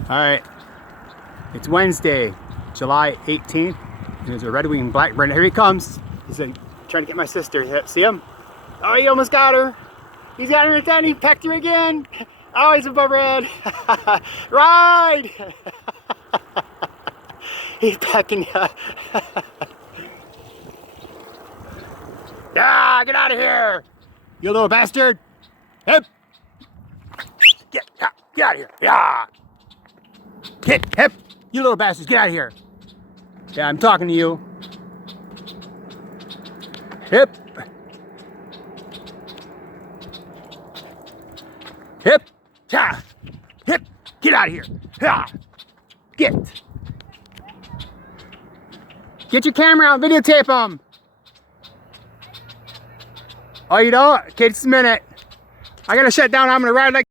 Alright, it's Wednesday, July 18th. There's a red-winged blackbird. Here he comes. He's like, trying to get my sister. See him? Oh, he almost got her. He's got her again. He pecked her again. Oh, he's above red. Ride! He's pecking you. Ah, get out of here, you little bastard. Hip. Get out of here. Yeah. Hip. You little bastards, get out of here. Yeah, I'm talking to you. Hip. Hip. Yeah. Hip. Get out of here. Yeah. Get your camera out, videotape them. Oh, you don't? Okay, just a minute. I gotta shut down. I'm gonna ride like